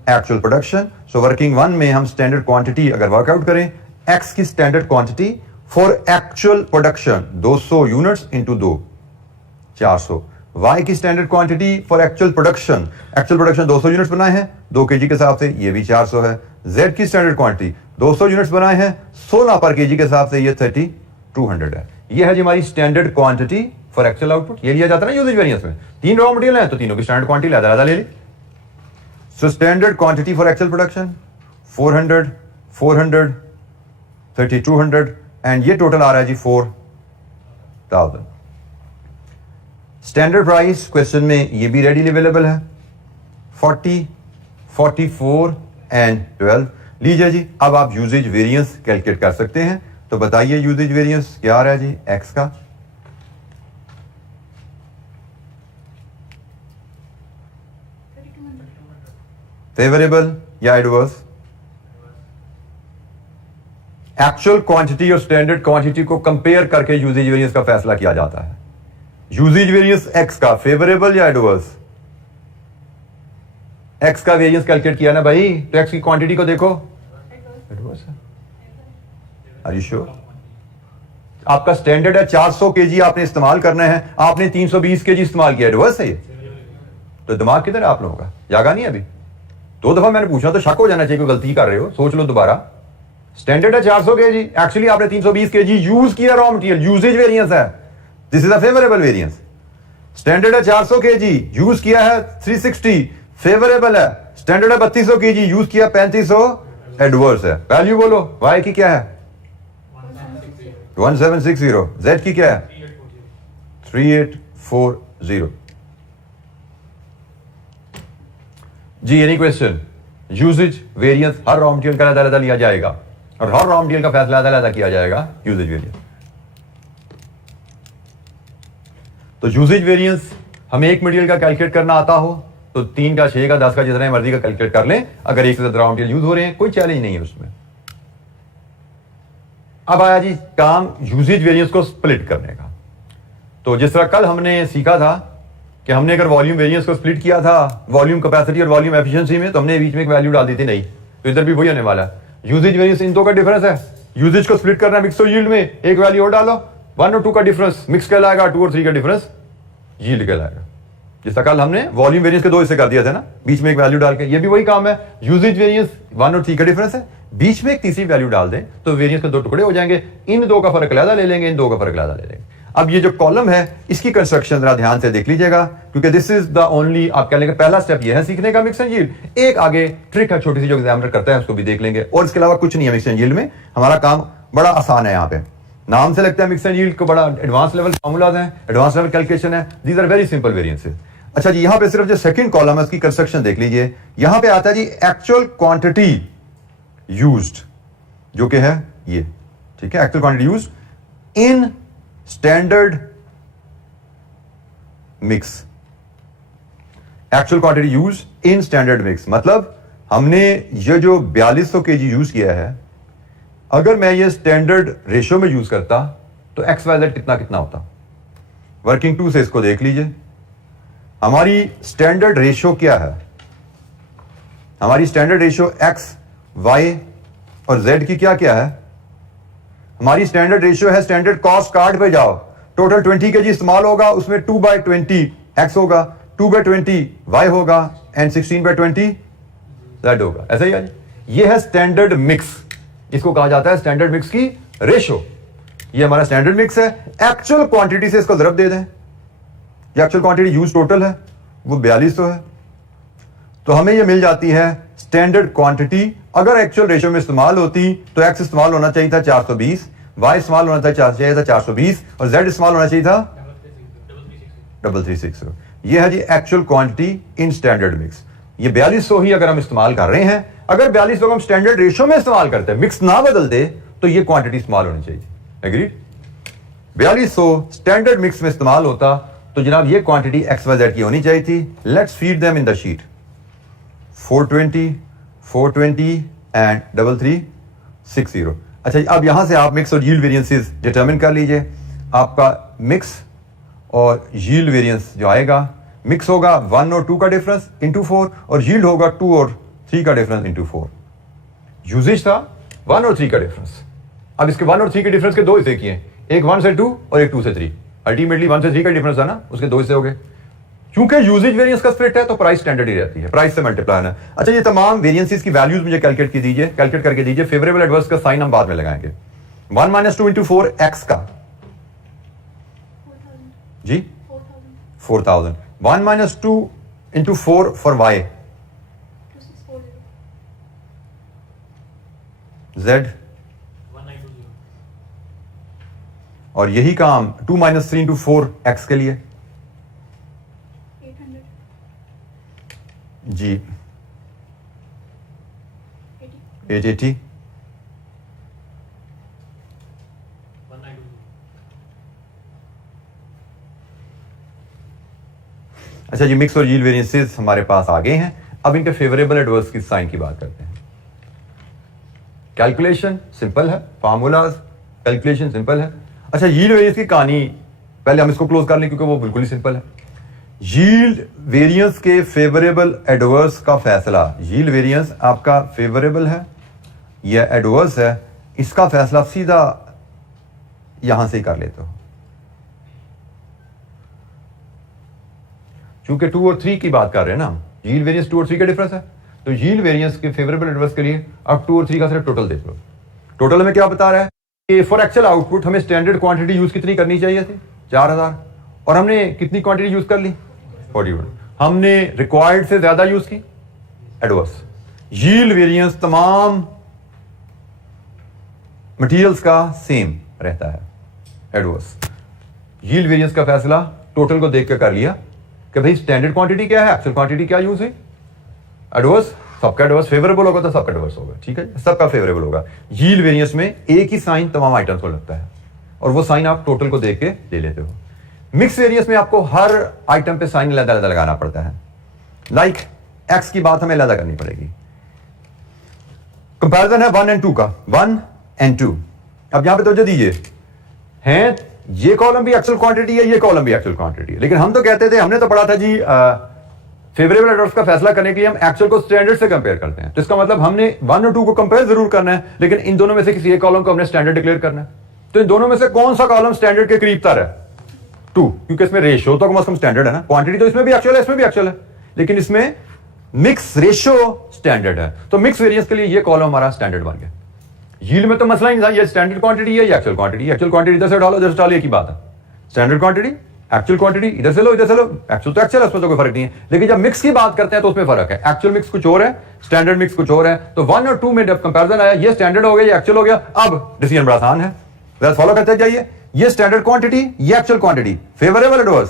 actual production. So working 1 में हम स्टैंडर्ड क्वांटिटी अगर वर्कआउट करें, एक्स की standard quantity for actual production 200 units into 2 400। Y की standard quantity for actual production, actual production 200 units बनाए हैं 2 KG के हिसाब से, ये भी 400 है। जेड की स्टैंडर्ड क्वांटिटी 200 यूनिट्स बनाए हैं 16 पर केजी के हिसाब से, ये 3200 है। ये है जी हमारी standard quantity for actual output. ये लिया जाता है ना यूजेज वेरिएंस में। 3 रॉ मटेरियल है तो तीनों की स्टैंडर्ड क्वांटिटी ज्यादा ले ली। So standard quantity for actual production 400, 400, 3200 and ये टोटल आ रहा है जी 4000। स्टैंडर्ड प्राइस क्वेश्चन में ये भी रेडीली अवेलेबल है 40, 44 एंड 12। लीजिए जी, अब आप यूजेज वेरिएंस कैलकुलेट कर सकते हैं। तो बताइए यूजेज वेरिएंस क्या आ रहा है जी एक्स का, फेवरेबल या एडवर्स? एक्चुअल क्वांटिटी और स्टैंडर्ड क्वांटिटी को कंपेयर करके यूजेज वेरिएंस का फैसला किया जाता है। यूजेज वेरिएंस एक्स का फेवरेबल या एडवर्स? एक्स का वेरिएंस कैलकुलेट किया ना भाई, तो एक्स की क्वांटिटी को देखो एडवर्स है। Are you sure? आपका स्टैंडर्ड है 400 केजी आपने इस्तेमाल करना है, आपने 320 केजी इस्तेमाल किया, एडवर्स है ये? तो दिमाग किधर है आप लोगों का, जागा नहीं अभी? 2 दफा मैंने पूछा तो शक हो जाना चाहिए, कोई गलती कर रहे हो, सोच लो दोबारा। स्टैंडर्ड है 400 केजी, एक्चुअली आपने 320 केजी यूज किया रॉ मटेरियल, यूजेज वेरिएंस है, this is a favourable variance. Standard है 400 केजी, यूज किया है 360, फेवरेबल है। स्टैंडर्ड है 3200 केजी, यूज किया 3500, एडवर्स है। वैल्यू बोलो, वाई की क्या है 1760, जेड की क्या है 3840। जी एनी क्वेश्चन? यूजेज वेरिएंस हर रॉ मटेरियल का अलग-अलग लिया जाएगा और हर रॉ मटेरियल का फैसला अलग-अलग किया जाएगा यूजेज वेरिएंस। तो यूजेज वेरिएंस हमें एक मटेरियल का कैलकुलेट करना आता हो तो 3 का 6 का 10 का जितना मर्जी का कैलकुलेट कर लें, अगर एक से ज्यादा रॉ मटेरियल यूज हो रहे हैं कोई चैलेंज नहीं है उसमें। अब आया जी काम यूजेज वेरिएंस को स्प्लिट करने का। तो जिस तरह कल हमने सीखा था कि हमने अगर वॉल्यूम वेरिएंस को स्प्लिट किया था वॉल्यूम कैपेसिटी और वॉल्यूम एफिशिएंसी में, तो हमने बीच में एक वैल्यू डाल दी थी नहीं, तो इधर भी वही होने वाला है। यूजेज वेरिएंस इन दो का डिफरेंस है, यूजेज को स्प्लिट करना मिक्स और यील्ड में, एक वैल्यू और डालो, 1 और 2 का डिफरेंस मिक्स कहलाएगा, 2 और 3 का डिफरेंस यील्ड कहलाएगा। जिस कल हमने वॉल्यूम वेरिएंस के 2 हिस्से कर दिया था ना, बीच में एक वैल्यू डाल के, ये भी वही काम है। यूजेज वेरिएंस 1 और 3 का डिफरेंस है, बीच में एक तीसरी वैल्यू डाल दें तो वेरिएंस के 2 टुकड़े हो जाएंगे। इन 2 का फर्क अलग ले लेंगे, इन 2 का फर्क अलग ले लेंगे। अब ये जो कॉलम है इसकी कंस्ट्रक्शन जरा ध्यान से देख लीजिएगा, क्योंकि दिस इज द ओनली, आप कह लेंगे पहला स्टेप ये है सीखने का मिक्स एंड यील्ड। एक आगे ट्रिक है छोटी सी जो एग्जामिनर करता है उसको भी देख लेंगे, और इसके अलावा कुछ नहीं है मिक्स एंड यील्ड में। हमारा काम बड़ा आसान है, यहाँ पे नाम से लगता है मिक्स एंड यील्ड को बड़ा एडवांस लेवल फॉर्मूलाज हैं, एडवांस लेवल कैलकुलेशन है, these are very simple variances. अच्छा जी, यहां पे सिर्फ जो सेकंड कॉलम है उसकी कंस्ट्रक्शन देख लीजिए। यहां पे आता है जी एक्चुअल क्वांटिटी यूज्ड, जो कि है ये, ठीक है, actual quantity used in standard mix. Actual quantity use in standard mix मतलब हमने ये जो 4200 kg यूज किया है, अगर मैं ये स्टैंडर्ड रेशियो में यूज करता तो XYZ कितना कितना होता। वर्किंग 2 से इसको देख लीजिए। हमारी स्टैंडर्ड रेशियो क्या है? हमारी स्टैंडर्ड रेशियो X, Y और Z की क्या क्या है? हमारी स्टैंडर्ड रेशियो है, स्टैंडर्ड कॉस्ट कार्ड पे जाओ, टोटल 20 kg इस्तेमाल होगा, उसमें 2/20 X होगा, 2/20 Y होगा एंड 16/20 Z होगा। ऐसा ही है, ये है स्टैंडर्ड मिक्स, इसको कहा जाता है स्टैंडर्ड मिक्स की रेशियो। ये हमारा स्टैंडर्ड मिक्स है। एक्चुअल क्वांटिटी से इसको ज़रब दे दें, ये एक्चुअल क्वांटिटी यूज टोटल है वो 4200 है, तो हमें ये मिल जाती है स्टैंडर्ड क्वांटिटी। अगर एक्चुअल रेशियो में इस्तेमाल होती तो X इस्तेमाल होना चाहिए था 420, Y इस्तेमाल होना चाहिए था 420 और Z इस्तेमाल होना चाहिए था 3360। ये है जी actual quantity in standard mix. ये 4200 ही अगर हम इस्तेमाल कर रहे हैं, अगर 4200 हम स्टैंडर्ड रेशियो में इस्तेमाल करते हैं, मिक्स ना बदलते, तो ये क्वांटिटी इस्तेमाल होनी चाहिए। एग्रीड? 4200 स्टैंडर्ड मिक्स में इस्तेमाल होता तो जनाब ये क्वांटिटी XYZ की होनी चाहिए थी। Let's feed them in the sheet. 420, 420 and 3360। अच्छा, अब यहां से आप मिक्स और यील्ड वेरिएंसेस डिटरमिन कर लीजिए। आपका मिक्स और यील्ड वेरिएंस जो आएगा, मिक्स होगा 1 और 2 का डिफरेंस इंटू 4 और यील्ड होगा 2 और 3 का डिफरेंस इंटू 4। यूजेज था 1 और 3 का डिफरेंस। अब इसके 1 और 3 के डिफरेंस के दो हिस्से किए, एक 1 से 2 और एक 2 से 3। अल्टीमेटली 1 से 3 का डिफरेंस है ना, उसके दो हिस्से हो गए। क्योंकि यूजेज वेरिएंस का स्प्लिट है तो प्राइस स्टैंडर्ड ही रहती है, प्राइस से मल्टीप्लाई है। अच्छा, ये तमाम वेरिएंसेस की वैल्यूज मुझे कैलकुलेट करके दीजिए। फेवरेबल एडवर्स का साइन हम बाद में लगाएंगे। 1 - 2 × 4 X का जी 4000। 1 - 2 × 4 फॉर Y, Z, और यही काम 2 - 3 × 4 X के लिए जी 880। अच्छा जी, मिक्स और यील्ड वेरिएंसेस हमारे पास आ गए हैं। अब इनके फेवरेबल एडवर्स की साइन की बात करते हैं। कैलकुलेशन सिंपल है, फार्मूलाज कैलकुलेशन सिंपल है। अच्छा, यील्ड वेरिएंस की कहानी पहले हम इसको क्लोज कर लें क्योंकि वो बिल्कुल ही सिंपल है। यील्ड वेरिएंस के फेवरेबल एडवर्स का फैसला, यील्ड वेरिएंस आपका फेवरेबल है या एडवर्स है, इसका फैसला सीधा यहां से ही कर लेते हो। चूंकि 2 और 3 की बात कर रहे हैं ना, यील्ड वेरिएंस 2 और 3 का डिफरेंस है, तो यील्ड वेरिएंस के फेवरेबल एडवर्स के लिए अब 2 और 3 का सिर्फ टोटल देख लो। टोटल में क्या बता रहा है कि फॉर एक्चुअल आउटपुट हमें स्टैंडर्ड क्वांटिटी यूज कितनी करनी चाहिए थी? 4000, और हमने कितनी क्वांटिटी यूज कर ली? 41। हमने रिक्वायर्ड से ज्यादा यूज की एडवर्स। यील्ड वेरिएंस तमाम मटेरियल्स का सेम रहता है, एडवर्स। यील्ड वेरिएंस का फैसला टोटल को देख के कर लिया कि भाई स्टैंडर्ड क्वांटिटी क्या है, एक्चुअल क्वांटिटी क्या यूज है, एडवर्स। सबका एडवर्स फेवरेबल होगा तो सबका एडवर्स होगा, ठीक है, सबका फेवरेबल होगा। यील्ड वेरिएंस में एक ही साइन तमाम आइटम्स को लगता है और वो साइन आप टोटल को देख के ले लेते हो। मिक्स वेरिएंस में आपको हर आइटम पे साइन अलग अलग लगाना पड़ता है। लाइक एक्स की बात हमें अलग करनी पड़ेगी। कंपैरिजन है 1 और 2 का, 1 और 2। अब यहां पे तवज्जो दीजिए, हैं ये कॉलम भी एक्चुअल क्वांटिटी है, ये कॉलम भी एक्चुअल क्वांटिटी है, लेकिन हम तो कहते थे, हमने तो पढ़ा था जी फेवरेबल एडवर्स का फैसला करने के लिए हम एक्चुअल को स्टैंडर्ड से कंपेयर करते हैं। तो इसका मतलब हमने 1 और 2 को कंपेयर जरूर करना है, लेकिन इन दोनों में से किसी एक कॉलम को हमने स्टैंडर्ड डिक्लेयर करना है। तो इन दोनों में से कौन सा कॉलम स्टैंडर्ड के करीब तर है? 2, क्योंकि इसमें रेशियो तो कम से कम स्टैंडर्ड है ना। क्वांटिटी तो इसमें भी एक्चुअल है, इसमें भी एक्चुअल है, लेकिन इसमें मिक्स रेशियो स्टैंडर्ड है। तो मिक्स वेरिएंस के लिए ये कॉलम हमारा स्टैंडर्ड बन गया। यील्ड में तो मसला ही नहीं था, ये स्टैंडर्ड क्वांटिटी है या एक्चुअल क्वांटिटी। एक्चुअल क्वांटिटी इधर से डालो, इधर से डालो, एक ही बात है। स्टैंडर्ड क्वांटिटी, एक्चुअल क्वांटिटी, इधर से लो, इधर से लो। एक्चुअल तो एक्चुअल है, उसमें तो कोई फर्क नहीं है। लेकिन जब मिक्स की बात करते हैं तो उसमें फर्क है। एक्चुअल मिक्स कुछ और है, स्टैंडर्ड मिक्स कुछ और है। तो 1 और 2 में जब कंपैरिजन आया, ये स्टैंडर्ड हो गया, ये एक्चुअल हो गया। अब डिसीजन बड़ा आसान है, जरा फॉलो करते जाइए। ये स्टैंडर्ड क्वांटिटी, ये actual quantity, favourable adverse,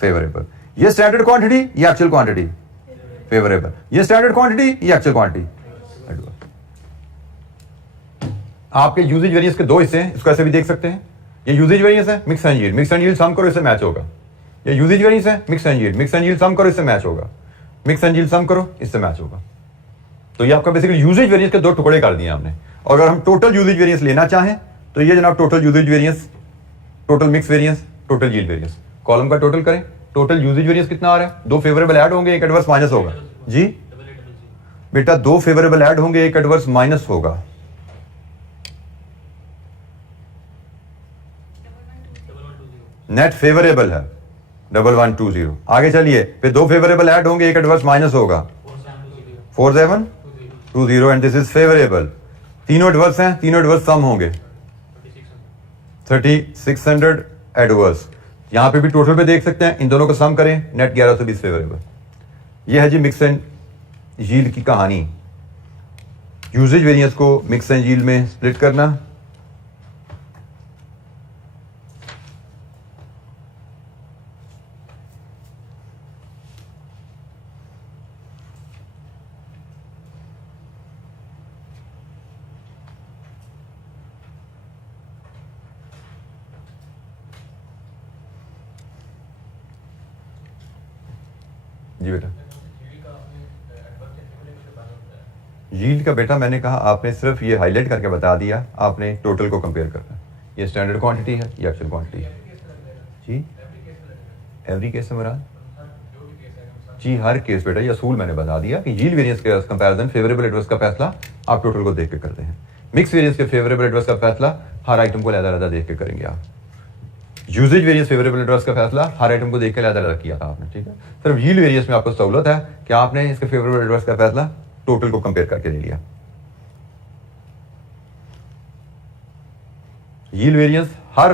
favourable. ये स्टैंडर्ड क्वांटिटी, ये एक्चुअल क्वांटिटी, फेवरेबल। ये स्टैंडर्ड क्वांटिटी, ये एक्चुअल क्वांटिटी, एडवर्स। आपके यूजेज वेरिएंस के दो हिस्से हैं, इसको ऐसे भी देख सकते हैं। ये यूजेज वेरिएंस है, mix and yield, mix and yield sum करो इससे मैच होगा। ये यूजेज वेरिएंस है, mix and yield, mix and yield sum करो इससे मैच होगा, मिक्स एंड यील्ड सम करो इससे मैच होगा। तो ये आपका बेसिकली यूजेज वेरिएंस के दो टुकड़े कर दिए हमने। और अगर हम टोटल यूजेज वेरिएंस लेना चाहें तो ये जनाब total usage variance, total mix variance, total yield variance, column का टोटल करें। टोटल यूजेज वेरिएंस कितना आ रहा है? दो फेवरेबल ऐड होंगे, एक एडवर्स माइनस होगा। जी बेटा, दो फेवरेबल ऐड होंगे, एक एडवर्स माइनस होगा। नेट फेवरेबल है 1120। आगे चलिए, फिर दो फेवरेबल ऐड होंगे, एक एडवर्स माइनस होगा 4720 एंड दिस इज फेवरेबल। तीनों एडवर्स हैं, तीनों एडवर्स सम होंगे 3600 एडवर्स। यहां पे भी टोटल पे देख सकते हैं, इन दोनों को सम करें, नेट 1120 फेवरेबल। यह है जी मिक्स एंड यील्ड की कहानी। यूजेज वेरिएंस को मिक्स एंड यील्ड में स्प्लिट करना। जी बेटा, यील्ड का बेटा मैंने कहा आपने सिर्फ ये हाईलाइट करके बता दिया, आपने टोटल को कंपेयर करना। ये स्टैंडर्ड क्वांटिटी है, ये एक्चुअल क्वांटिटी है। जी एवरी केस में मुराद? जी हर केस बेटा, ये असूल मैंने बता दिया कि यील्ड वेरिएंस के कंपैरिजन फेवरेबल एडवर्स का फैसला आप टोटल को देख के करते हैं। मिक्स वेरिएंस के फेवरेबल एडवर्स का फैसला हर आइटम को अलग-अलग देख के करेंगे आप। यूजेज वेरिएंस फेवरेबल एडवर्स का फैसला हर आइटम को देख के अलग-अलग किया था आपने, ठीक है। सिर्फ यील्ड वेरिएंस में आपको सहूलत है कि आपने इसके फेवरेबल एडवर्स का फैसला टोटल को कंपेयर करके ले लिया। यील्ड वेरिएंस हर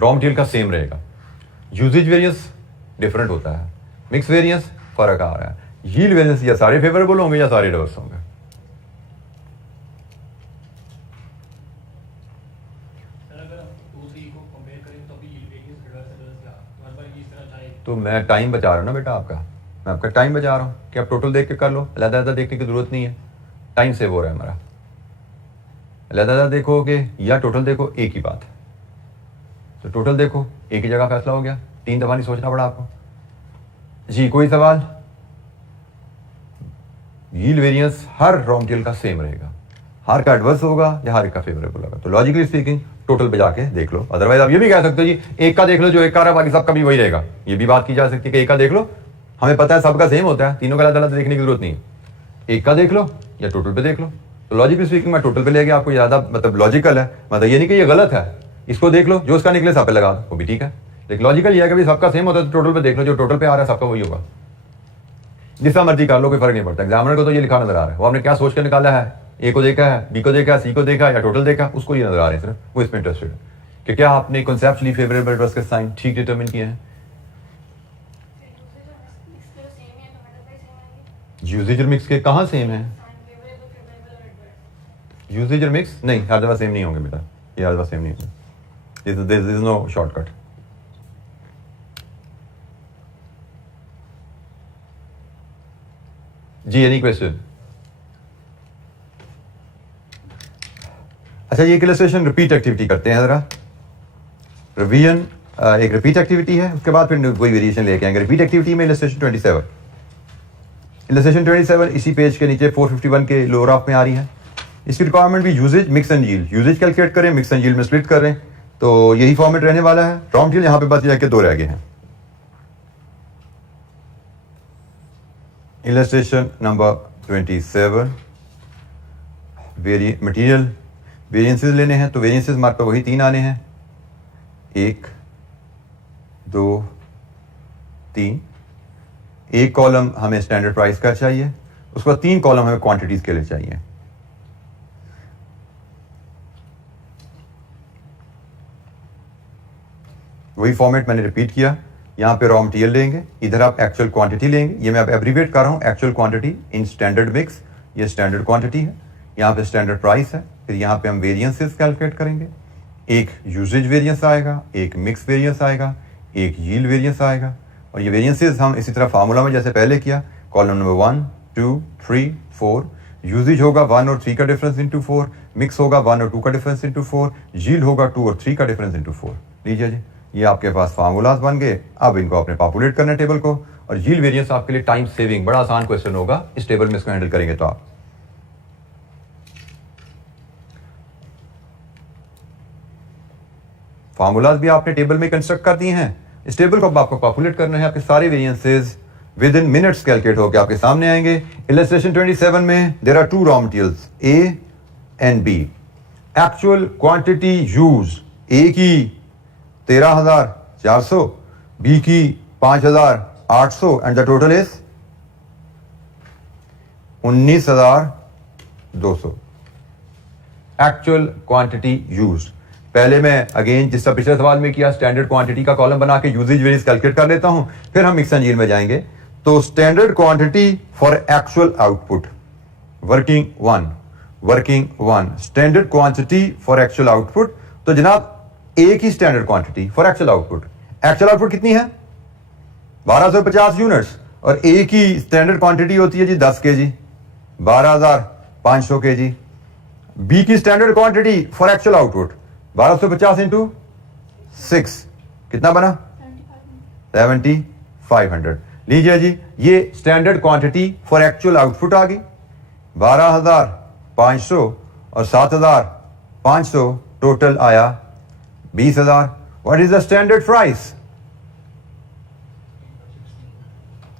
रॉ मटेरियल का सेम रहेगा, यूजेज वेरिएंस डिफरेंट होता है, मिक्स वेरिएंस फर्क आ रहा है। यील्ड वेरिएंस या सारे फेवरेबल होंगे या सारे एडवर्स होंगे। तो मैं टाइम बचा रहा हूँ ना बेटा आपका, मैं आपका टाइम बचा रहा हूँ कि आप टोटल देख के कर लो, अलग-अलग देखने की जरूरत नहीं है, टाइम सेव हो रहा है हमारा। अलग-अलग देखोगे या टोटल देखो, एक ही बात है। तो टोटल देखो, एक ही जगह फैसला हो गया, 3 दफा नहीं सोचना पड़ा आपको। जी कोई सवाल? यील्ड वेरिएंस हर रॉ मटेरियल का सेम रहेगा, हर का एडवर्स होगा या हर का फेवरेबल होगा। तो लॉजिकली स्पीकिंग टोटल पे जाके देख लो। अदरवाइज आप ये भी कह सकते हो जी एक का देख लो, जो एक का रहा बाकी सबका भी वही रहेगा, ये भी बात की जा सकती है कि एक का देख लो, हमें पता है सबका सेम होता है, तीनों का अलग-अलग देखने की जरूरत नहीं है। एक का देख लो या टोटल पे देख लो। तो लॉजिकली स्पीकिंग मैं टोटल पे ले गया, आपको ज्यादा मतलब लॉजिकल है, मतलब ये नहीं कि ये गलत है, इसको देख लो, जो उसका निकले सब पे लगा दो, वो भी ठीक है। लेकिन लॉजिकल ये है कि सबका सेम होता है तो टोटल पे देख लो, जो टोटल पे आ रहा है सबका वही होगा। जिसका मर्जी कर लो, कोई फर्क नहीं पड़ता। एग्जामिनर को तो ये लिखा नजर आ रहा है, वो आपने क्या सोच कर निकाला है, ए को देखा है, बी को देखा है, सी को देखा या टोटल देखा, उसको ये नजर आ रहे हैं सिर्फ, वो इसमें इंटरेस्टेड है कि क्या आपने कॉन्सेप्चुअली फेवरेबल एडवर्स के साइन ठीक डिटरमिन किए हैं। यूजेज और मिक्स के कहाँ सेम है? यूजेज और मिक्स नहीं, हर दफा सेम नहीं होंगे बेटा, ये हर दफा सेम नहीं होंगे, दिस इज नो शॉर्टकट। जी एनी क्वेश्चन? अच्छा, ये इलस्ट्रेशन रिपीट एक्टिविटी करते हैं जरा। रिवीजन एक रिपीट एक्टिविटी है, उसके बाद फिर कोई वेरिएशन लेके आएंगे। रिपीट एक्टिविटी में इलस्ट्रेशन 27, इलस्ट्रेशन 27 इसी पेज के नीचे 451 के लोअर ऑफ में आ रही है। इसकी रिक्वायरमेंट भी usage, mix and yield, usage calculate करें, मिक्स एंड यील्ड में स्प्लिट करें, तो यही फॉर्मेट रहने वाला है। रॉ मटेरियल यहाँ पे बस जाके 2 रह गए हैं। इलस्ट्रेशन नंबर 27, मटेरियल वेरिएंसेस लेने हैं, तो वेरिएंसेस हमारे पास वही 3 आने हैं, 1 2 3। एक कॉलम हमें स्टैंडर्ड प्राइस का चाहिए, उसके बाद 3 कॉलम हमें क्वांटिटीज के लिए चाहिए। वही फॉर्मेट मैंने रिपीट किया। यहाँ पे रॉ मटेरियल लेंगे, इधर आप एक्चुअल क्वांटिटी लेंगे, ये मैं आप एब्रीवेट कर रहा हूँ, actual quantity in standard mix, ये स्टैंडर्ड क्वांटिटी है। यहाँ पे स्टैंडर्ड प्राइस है, फिर यहाँ पे हम वेरिएंसेस कैलकुलेट करेंगे। एक यूजेज वेरिएंस आएगा, एक मिक्स वेरिएंस आएगा, एक यील्ड वेरिएंस आएगा। और ये वेरिएंसेस हम इसी तरह फार्मूला में जैसे पहले किया, कॉलम नंबर 1 2 3 4, यूजेज होगा 1 और 3 का डिफरेंस इंटू 4, मिक्स होगा 1 और 2 का डिफरेंस इंटू 4, यील्ड होगा 2 और 3 का डिफरेंस इंटू 4। लीजिए जी, ये आपके पास फार्मूलाज बन गए। अब इनको आपने पॉपुलेट करना है टेबल को, और यील्ड वेरिएंस आपके लिए टाइम सेविंग, बड़ा आसान क्वेश्चन होगा इस टेबल में इसको हैंडल करेंगे तो आप। फार्मूलाज भी आपने टेबल में कंस्ट्रक्ट कर दिए हैं। इस टेबल को अब आपको पॉपुलेट करना है। आपके सारे variances with in minutes calculate होकर आपके सामने आएंगे। इलस्ट्रेशन 27 में there are two raw materials A and B. Actual quantity use, A की 13,400, बी की 5,800 and the total is 19,200। Actual quantity use, पहले मैं अगेन जिस पिछले सवाल में किया स्टैंडर्ड क्वांटिटी का कॉलम बना के यूजेज वेरिएंस कैलकुलेट कर लेता हूं, फिर हम मिक्स एंड यील्ड में जाएंगे। तो standard quantity for actual output, working one standard quantity for actual output. तो जनाब ए की standard quantity for actual output कितनी है? 1250 यूनिट्स, और ए की स्टैंडर्ड क्वांटिटी होती है जी 10 kg, 12,500 kg। बी की standard quantity for actual output 1250 into 6 कितना बना? 7,500। लीजिए जी, ये standard quantity for actual output आ गई। 12,500 और 7,500 टोटल आया 20,000। What is the standard price?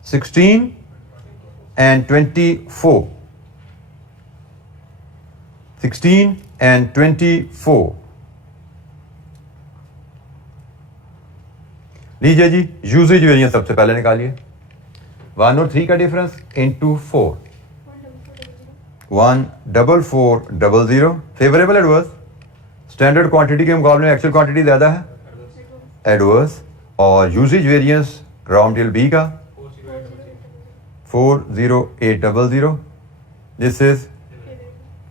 16 and 24। 16 and 24। लीजिए जी, यूजेज वेरिएंस सबसे पहले निकालिए। 1 और 3 का difference into 4, 14400। Favourable adverse, standard quantity के मुकाबले में एक्चुअल क्वांटिटी ज्यादा है, एडवर्स। और usage variance raw material B का 40800, this is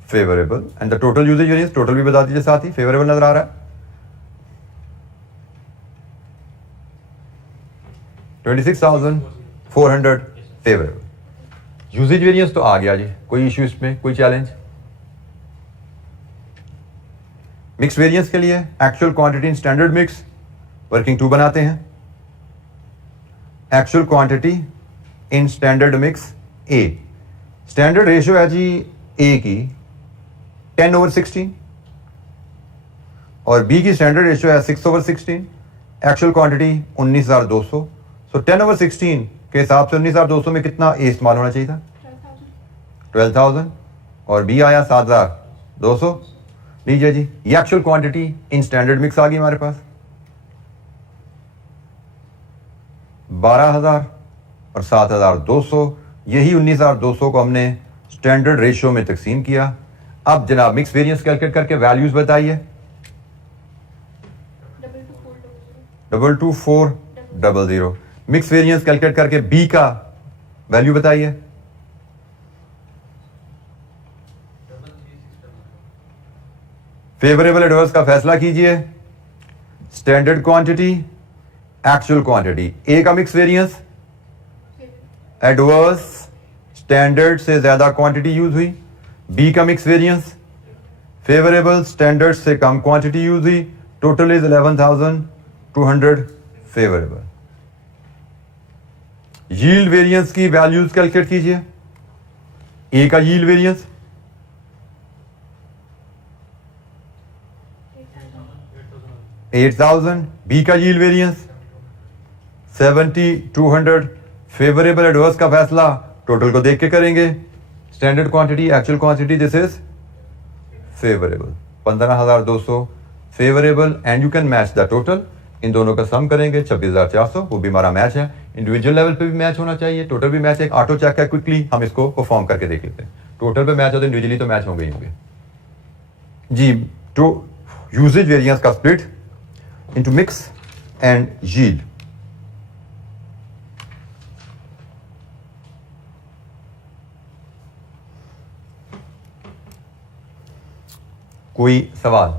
favourable. And the total usage variance, total भी बता दीजिए साथ ही, फेवरेबल नजर आ रहा है 26,400 फेवरेबल। यूजेज वेरिएंस तो आ गया जी, कोई इश्यू इसमें, कोई चैलेंज? मिक्स वेरिएंस के लिए actual quantity in standard mix, working 2 बनाते हैं। Actual quantity in standard mix A, standard ratio है जी ए की 10/16 और बी की स्टैंडर्ड रेशियो है 6/16। Actual quantity 19,200। सो 10/16 के हिसाब से 19,200 में कितना ए इस्तेमाल होना चाहिए था? 12,000। और बी आया 7,200। लीजिए जी, ये actual quantity in standard mix आ गई हमारे पास। 12,000 और 7,200, यही 19,200 को हमने स्टैंडर्ड रेशियो में तकसीम किया। अब जनाब मिक्स वेरिएंस कैलकुलेट करके वैल्यूज बताइए। 22400। मिक्स वेरिएंस कैलकुलेट करके बी का वैल्यू बताइए। फेवरेबल एडवर्स का फैसला कीजिए। स्टैंडर्ड क्वांटिटी, एक्चुअल क्वांटिटी, ए का मिक्स वेरिएंस एडवर्स, स्टैंडर्ड से ज्यादा क्वांटिटी यूज हुई। बी का मिक्स वेरिएंस फेवरेबल, स्टैंडर्ड से कम क्वांटिटी यूज हुई। Total is 11,200 favourable. Yield variance की वैल्यूज कैलकुलेट कीजिए। ए का यील्ड वेरिएंस 8,000, बी का यील्ड वेरिएंस 7,200। फेवरेबल एडवर्स का फैसला टोटल को देख के करेंगे। Standard quantity, actual quantity, this is favourable 15,200 favourable. And you can match the total, इन दोनों का सम करेंगे 26,400, वो भी हमारा मैच है। इंडिविजुअल लेवल पे भी मैच होना चाहिए, टोटल भी मैच है। ऑटो चेक है, क्विकली हम इसको परफॉर्म करके देख लेते हैं। टोटल पे मैच हो तो इंडिविजुअली तो मैच होंगे ही होंगे जी। तो यूजेज वेरिएंस का split into mix and yield. कोई सवाल?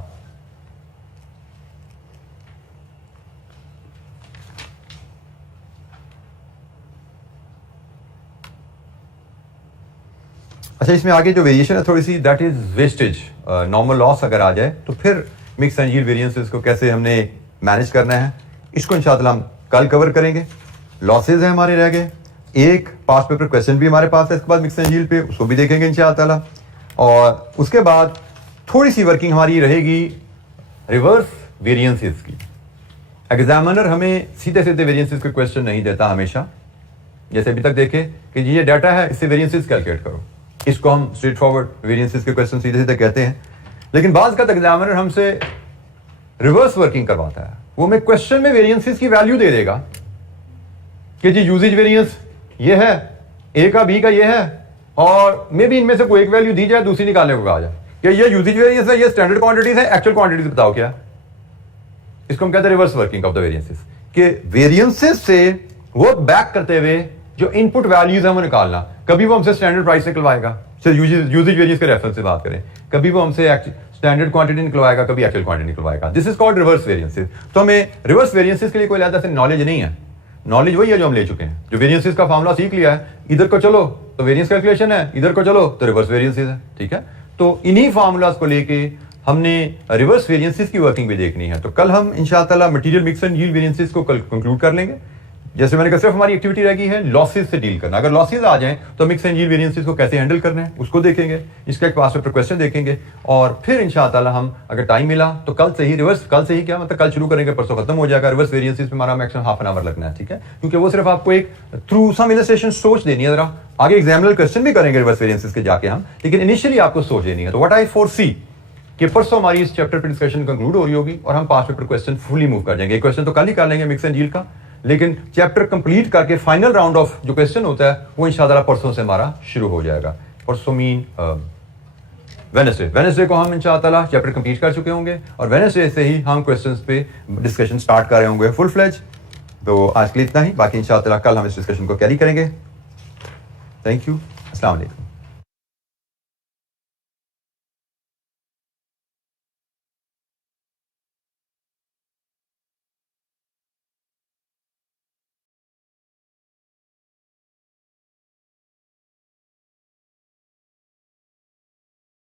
अच्छा, इसमें आगे जो वेरिएशन है थोड़ी सी, that is wastage. Normal loss अगर आ जाए तो फिर मिक्स एंड यील्ड वेरिएंसेस को कैसे हमने मैनेज करना है, इसको इंशाअल्लाह हम कल कवर करेंगे। लॉसेज हैं हमारे रह गए, एक पास पेपर क्वेश्चन भी हमारे पास है इसके बाद मिक्स एंड यील्ड पे, उसको भी देखेंगे इंशाअल्लाह। और उसके बाद थोड़ी सी वर्किंग हमारी रहेगी रिवर्स वेरिएंसेस की। एग्जामिनर हमें सीधे सीधे वेरिएंसेस के क्वेश्चन नहीं देता हमेशा, जैसे अभी तक देखे कि ये डाटा है इससे वेरिएंसेस कैलकुलेट करो, इसको हम स्ट्रेट फॉरवर्ड वेरिएंसेस के क्वेश्चन सीधे सीधे कहते हैं। लेकिन बाज का एग्जामिनर हमसे रिवर्स वर्किंग करवाता है, वो हमें क्वेश्चन में वेरिएंसेस की वैल्यू दे देगा कि जी यूजेज वेरिएंस ये है, ए का बी का ये है, और मे भी इनमें से कोई एक वैल्यू दी जाए, दूसरी निकालने को कहा जाए कि ये यूजेज वेरिएंस है, ये स्टैंडर्ड क्वांटिटीज है, एक्चुअल क्वांटिटीज बताओ क्या। इसको हम कहते हैं reverse working of the variances, कि वेरिएंसेस से वर्क बैक करते हुए जो इनपुट वैल्यूज है वो निकालना। कभी वो हमसे स्टैंडर्ड प्राइस निकलवाएगा, यूजेज वेरिएंस के रेफरेंस से बात करें, कभी वो हमसे स्टैंडर्ड क्वांटिटी निकलवाएगा, कभी एक्चुअल क्वांटिटी निकलवाएगा। This is called reverse variances. तो हमें रिवर्स वेरिएंसेस के लिए कोई अलग से नॉलेज नहीं है, नॉलेज वही है जो हम ले चुके हैं। जो वेरिएंसेस का फार्मूला सीख लिया है, इधर को चलो तो वेरिएंस कैलकुलेशन है, इधर को चलो तो रिवर्स वेरिएंसेस है, ठीक है। तो इन्हीं फार्मूलाज को लेके हमने रिवर्स वेरिएंसेस की वर्किंग भी देखनी है। तो कल हम इंशाअल्लाह material mix and yield variances को कल कंक्लूड कर लेंगे। जैसे मैंने कहा, सिर्फ हमारी एक्टिविटी रह गई है लॉसेस से डील करना। अगर लॉसेस आ जाएं तो मिक्स एंड यील्ड वेरिएंसेस को कैसे हैंडल करना है उसको देखेंगे, इसका एक पास पेपर क्वेश्चन देखेंगे, और फिर इंशाअल्लाह हम अगर टाइम मिला तो कल से ही रिवर्स, कल से ही क्या मतलब कल शुरू करेंगे, परसों खत्म हो जाएगा। रिवर्स वेरिएंसेस पे हमारा मैक्सिमम हाफ एन आवर लगना है, ठीक है, क्योंकि वो सिर्फ आपको एक थ्रू सम इलस्ट्रेशन सोच देनी है। जरा आगे एग्जामिनर क्वेश्चन भी करेंगे रिवर्स वेरिएंसेस के जाके हम, लेकिन इनिशियली आपको सोच देनी है। तो व्हाट आई फोरसी कि परसों हमारी इस चैप्टर पर डिस्कशन कंक्लूड हो रही होगी और हम पास पेपर क्वेश्चन फुली मूव कर जाएंगे। एक क्वेश्चन तो कल ही कर लेंगे मिक्स एंड यील्ड का, लेकिन चैप्टर कंप्लीट करके फाइनल राउंड ऑफ जो क्वेश्चन होता है वो इंशाअल्लाह परसों से हमारा शुरू हो जाएगा। परसों मीन वेडनेसडे को हम इंशाअल्लाह चैप्टर कंप्लीट कर चुके होंगे, और वेडनेसडे से ही हम क्वेश्चंस पे डिस्कशन स्टार्ट कर रहे होंगे फुल फ्लेज। तो आज के लिए इतना ही, बाकी इंशाअल्लाह कल हम इस डिस्कशन को कैरी करेंगे। थैंक यू, अस्सलाम वालेकुम।